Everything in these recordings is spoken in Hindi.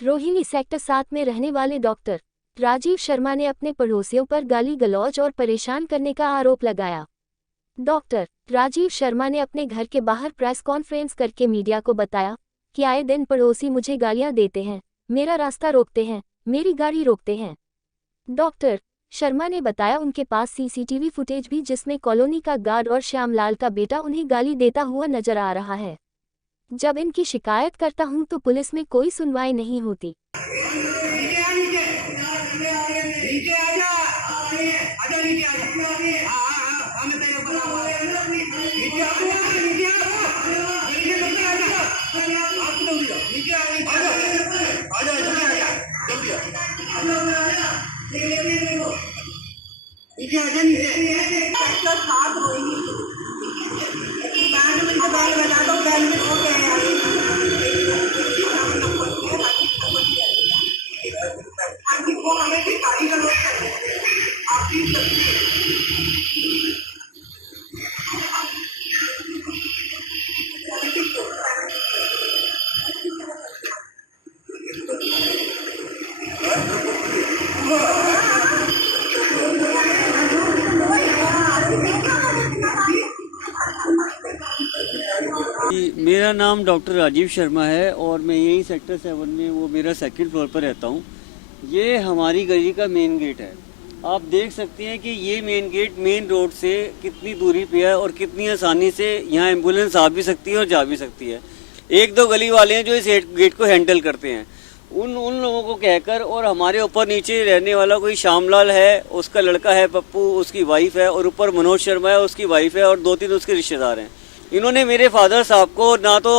रोहिणी सेक्टर 7 में रहने वाले डॉक्टर राजीव शर्मा ने अपने पड़ोसियों पर गाली गलौज और परेशान करने का आरोप लगाया। डॉक्टर राजीव शर्मा ने अपने घर के बाहर प्रेस कॉन्फ्रेंस करके मीडिया को बताया कि आए दिन पड़ोसी मुझे गालियां देते हैं, मेरा रास्ता रोकते हैं, मेरी गाड़ी रोकते हैं। डॉक्टर शर्मा ने बताया उनके पास सीसीटीवी फुटेज भी जिसमें कॉलोनी का गार्ड और श्यामलाल का बेटा उन्हें गाली देता हुआ नजर आ रहा है। जब इनकी शिकायत करता हूं तो पुलिस में कोई सुनवाई नहीं होती। मेरा नाम डॉक्टर राजीव शर्मा है और मैं यही सेक्टर 7 में वो मेरा सेकंड फ्लोर पर रहता हूँ। ये हमारी गली का मेन गेट है। आप देख सकते हैं कि ये मेन गेट मेन रोड से कितनी दूरी पे है और कितनी आसानी से यहाँ एम्बुलेंस आ भी सकती है और जा भी सकती है। एक दो गली वाले हैं जो इस गेट को हैंडल करते हैं, उन लोगों को कहकर, और हमारे ऊपर नीचे रहने वाला कोई श्यामलाल है, उसका लड़का है पप्पू, उसकी वाइफ है, और ऊपर मनोज शर्मा है, उसकी वाइफ है, और 2-3 उसके रिश्तेदार हैं। इन्होंने मेरे फादर साहब को ना तो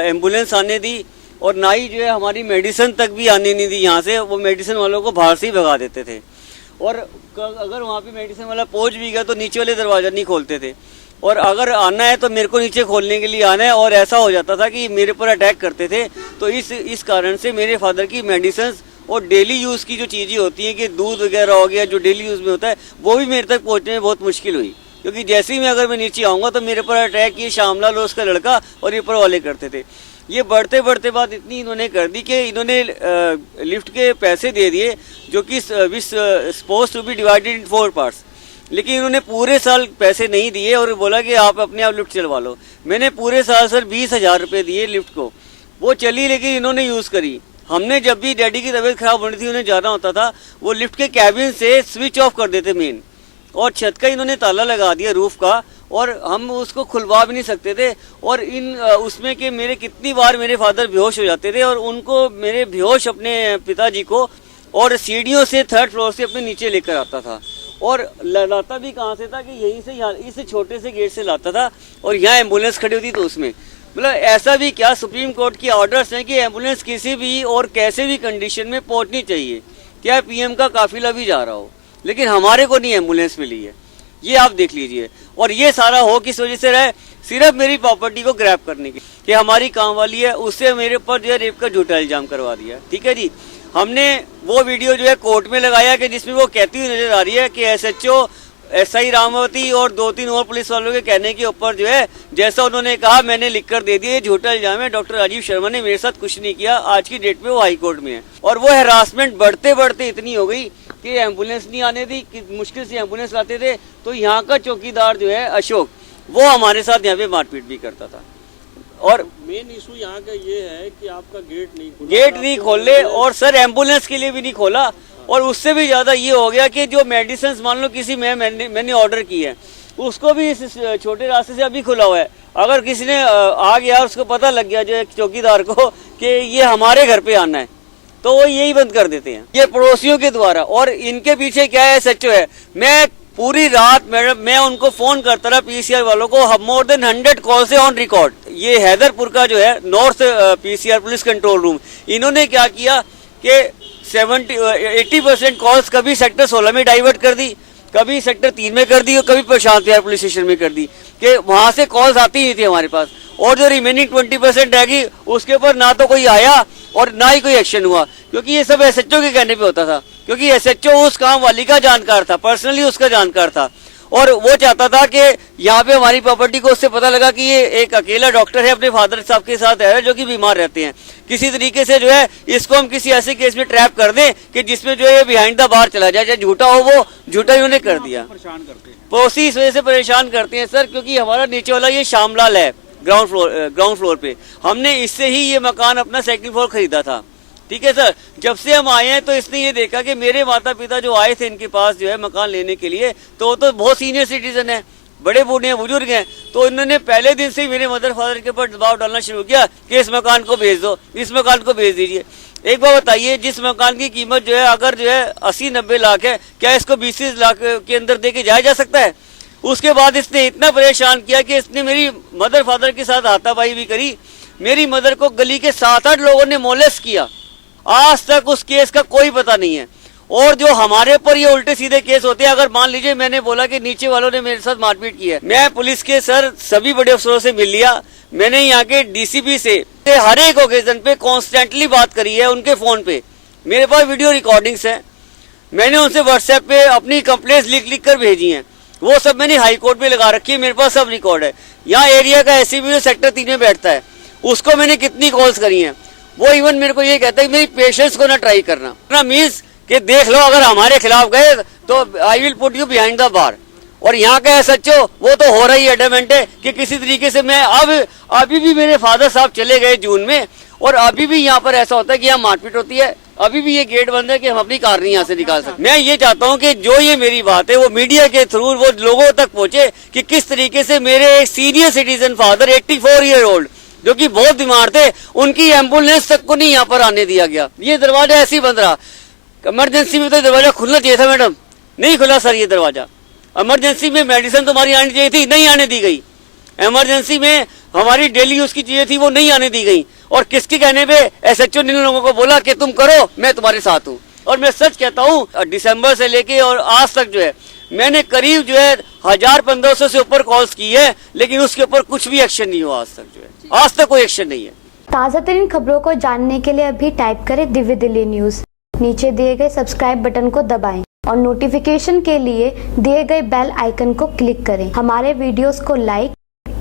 एम्बुलेंस आने दी और ना ही जो है हमारी मेडिसिन तक भी आने नहीं दी यहाँ से। वो मेडिसिन वालों को बाहर से ही भगा देते थे, और अगर वहाँ पे मेडिसिन वाला पहुँच भी गया तो नीचे वाले दरवाजा नहीं खोलते थे, और अगर आना है तो मेरे को नीचे खोलने के लिए आना है, और ऐसा हो जाता था कि मेरे पर अटैक करते थे। तो इस कारण से मेरे फादर की मेडिसिन और डेली यूज़ की जो चीज़ें होती हैं कि दूध वगैरह हो गया जो डेली यूज़ में होता है, वो भी मेरे तक पहुँचने में बहुत मुश्किल हुई, क्योंकि जैसे ही मैं नीचे आऊँगा तो मेरे पर अटैक ये श्यामलाल और उसका लड़का और ये ऊपर वाले करते थे। ये बढ़ते बढ़ते बात इतनी इन्होंने कर दी कि इन्होंने लिफ्ट के पैसे दे दिए जो कि suppose to be divided in 4 parts, लेकिन इन्होंने पूरे साल पैसे नहीं दिए और बोला कि आप अपने आप लिफ्ट चलवा लो। मैंने पूरे साल सर 20,000 रुपये दिए लिफ्ट को, वो चली, लेकिन इन्होंने यूज़ करी। हमने जब भी डैडी की तबीयत खराब होनी थी, उन्हें जाना होता था, वो लिफ्ट के कैबिन से स्विच ऑफ कर देते मेन, और छत का इन्होंने ताला लगा दिया रूफ का, और हम उसको खुलवा भी नहीं सकते थे। और उसमें कि मेरे कितनी बार मेरे फादर बेहोश हो जाते थे, और उनको मेरे बेहोश अपने पिताजी को और सीढ़ियों से 3rd फ्लोर से अपने नीचे लेकर आता था, और लाता भी कहाँ से था कि यहीं से, इस छोटे से गेट से लाता था, और यहाँ एम्बुलेंस खड़ी होती तो उसमें, मतलब ऐसा भी क्या, सुप्रीम कोर्ट की ऑर्डर्स हैं कि एम्बुलेंस किसी भी और कैसे भी कंडीशन में पहुँचनी चाहिए, क्या PM का काफिला भी जा रहा हो, लेकिन हमारे को नहीं एम्बुलेंस मिली है। ये आप देख लीजिए, और ये सारा हो किस वजह से रहा है, सिर्फ मेरी प्रॉपर्टी को ग्रैब करने की, कि हमारी काम वाली है, उससे मेरे ऊपर जो है रेप का झूठा इल्जाम करवा दिया। ठीक है जी, हमने वो वीडियो जो है कोर्ट में लगाया कि जिसमें वो कहती हुई नजर आ रही है कि SHO SI रामावती और 2-3 और पुलिस वालों के कहने के ऊपर जो है, जैसा उन्होंने कहा मैंने लिखकर दे दिया, ये झूठा इल्जाम है, डॉक्टर राजीव शर्मा ने मेरे साथ कुछ नहीं किया। आज की डेट में वो हाई कोर्ट में है, और वो हैरासमेंट बढ़ते बढ़ते इतनी हो गई कि एम्बुलेंस नहीं आने दी, कि मुश्किल से एम्बुलेंस लाते थे। तो यहाँ का चौकीदार जो है अशोक, वो हमारे साथ यहाँ पे मारपीट भी करता था। और मेन इशू यहाँ का ये है कि आपका गेट नहीं खोले, और सर एम्बुलेंस के लिए भी नहीं खोला, और उससे भी ज्यादा ये हो गया कि जो मेडिसिन मान लो किसी मैंने ऑर्डर की है, उसको भी इस छोटे रास्ते से अभी खुला हुआ है। अगर किसी ने आ गया, उसको पता लग गया जो एक चौकीदार को कि ये हमारे घर पे आना है, तो वो यही बंद कर देते हैं, ये पड़ोसियों के द्वारा। और इनके पीछे क्या है, SHO है। मैं पूरी रात मैडम मैं उनको फोन करता रहा PCR वालों को, मोर देन 100 कॉल से ऑन रिकॉर्ड। ये हैदरपुर का जो है north PCR police control room, इन्होंने क्या किया कि 80% कॉल्स कभी सेक्टर 16 में डाइवर्ट कर दी, कभी सेक्टर 3 में कर दी, और कभी प्रशांत विहार पुलिस स्टेशन में कर दी, कि वहां से कॉल्स आती नहीं थी हमारे पास। और जो रिमेनिंग 20% रहेगी उसके ऊपर ना तो कोई आया और ना ही कोई एक्शन हुआ, क्योंकि ये सब SHO के कहने पे होता था, क्योंकि SHO उस काम वाली का जानकार था, पर्सनली उसका जानकार था। और वो चाहता था कि यहाँ पे हमारी प्रॉपर्टी को उससे पता लगा कि ये एक अकेला डॉक्टर है, अपने फादर साहब के साथ है जो कि बीमार रहते हैं। किसी तरीके से जो है इसको हम किसी ऐसे केस में ट्रैप कर दें कि जिसमें जो है बिहाइंड द बार चला जाए, चाहे झूठा हो वो झूठा ही उन्हें कर दिया। पड़ोसी इस वजह से परेशान करते हैं सर, क्योंकि हमारा नीचे वाला ये श्यामलाल है ग्राउंड फ्लोर पे, हमने इससे ही ये मकान अपना सेकंड फ्लोर खरीदा था। ठीक है सर, जब से हम आए हैं तो इसने ये देखा कि मेरे माता पिता जो आए थे इनके पास जो है मकान लेने के लिए, तो वो तो बहुत सीनियर सिटीजन है, बड़े बूढ़े हैं, बुजुर्ग हैं, तो इन्होंने पहले दिन से ही मेरे मदर फादर के ऊपर दबाव डालना शुरू किया कि इस मकान को भेज दो, इस मकान को भेज दीजिए। एक बार बताइए, जिस मकान की कीमत जो है अगर जो है 80-90 लाख है, क्या इसको 20 लाख के अंदर दे के जाया जा सकता है? उसके बाद इसने इतना परेशान किया कि इसने मेरी मदर फादर के साथ हाथापाई भी करी। मेरी मदर को गली के 7-8 लोगों ने मोलेस्ट किया, आज तक उस केस का कोई पता नहीं है। और जो हमारे ऊपर ये उल्टे सीधे केस होते हैं, अगर मान लीजिए मैंने बोला कि नीचे वालों ने मेरे साथ मारपीट की है, मैं पुलिस के सर सभी बड़े अफसरों से मिल लिया, मैंने यहाँ के डीसीपी से हर एक ओकेजन पे कॉन्स्टेंटली बात करी है, उनके फोन पे मेरे पास वीडियो रिकॉर्डिंग्स है, मैंने उनसे व्हाट्सएप पे अपनी कंप्लेंट लिख कर भेजी है, वो सब मैंने हाई कोर्ट में लगा रखी है, मेरे पास सब रिकॉर्ड है। यहाँ एरिया का एससीबी सेक्टर 3 में बैठता है, उसको मैंने कितनी कॉल्स करी हैं, वो इवन मेरे को ये कहता है कि मेरी पेशेंस को ना ट्राई करना मीन्स कि देख लो अगर हमारे खिलाफ गए तो I will put you behind the bar. और यहाँ का एसएचओ वो तो हो रही एडमेंट है कि किसी तरीके से मैं अभी भी मेरे फादर साहब चले गए जून में, और अभी भी यहाँ पर ऐसा होता है कि यहाँ मारपीट होती है, अभी भी ये गेट बंद है कि हम अपनी कार नहीं यहाँ से निकाल सकते। मैं ये चाहता हूँ कि जो ये मेरी बात है वो मीडिया के थ्रू वो लोगों तक पहुँचे कि किस तरीके से मेरे senior citizen father 84 year old जो कि बहुत बीमार थे, उनकी एम्बुलेंस तक को नहीं यहाँ पर आने दिया गया। ये दरवाजा ऐसे ही बंद रहा। इमरजेंसी में तो दरवाजा खुलना चाहिए था मैडम, नहीं खुला सर ये दरवाजा। इमरजेंसी में मेडिसिन तुम्हारी आनी चाहिए थी, नहीं आने दी गई। इमरजेंसी में हमारी डेली यूज की चीजें थी, वो नहीं आने दी गई। और किसके कहने पे एसएचओ ने लोगों को बोला कि तुम करो, मैं तुम्हारे साथ हूँ। और मैं सच कहता हूँ, दिसंबर से लेके और आज तक जो है मैंने करीब जो है 1000-1500 से ऊपर कॉल्स की है, लेकिन उसके ऊपर कुछ भी एक्शन नहीं हुआ आज तक, जो है आज तक कोई एक्शन नहीं है। ताज़ा तरीन खबरों को जानने के लिए अभी टाइप करें दिव्य दिल्ली न्यूज़, नीचे दिए गए सब्सक्राइब बटन को दबाएं और नोटिफिकेशन के लिए दिए गए बेल आइकन को क्लिक करें। हमारे वीडियोस को लाइक,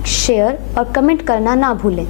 शेयर और कमेंट करना ना भूलें।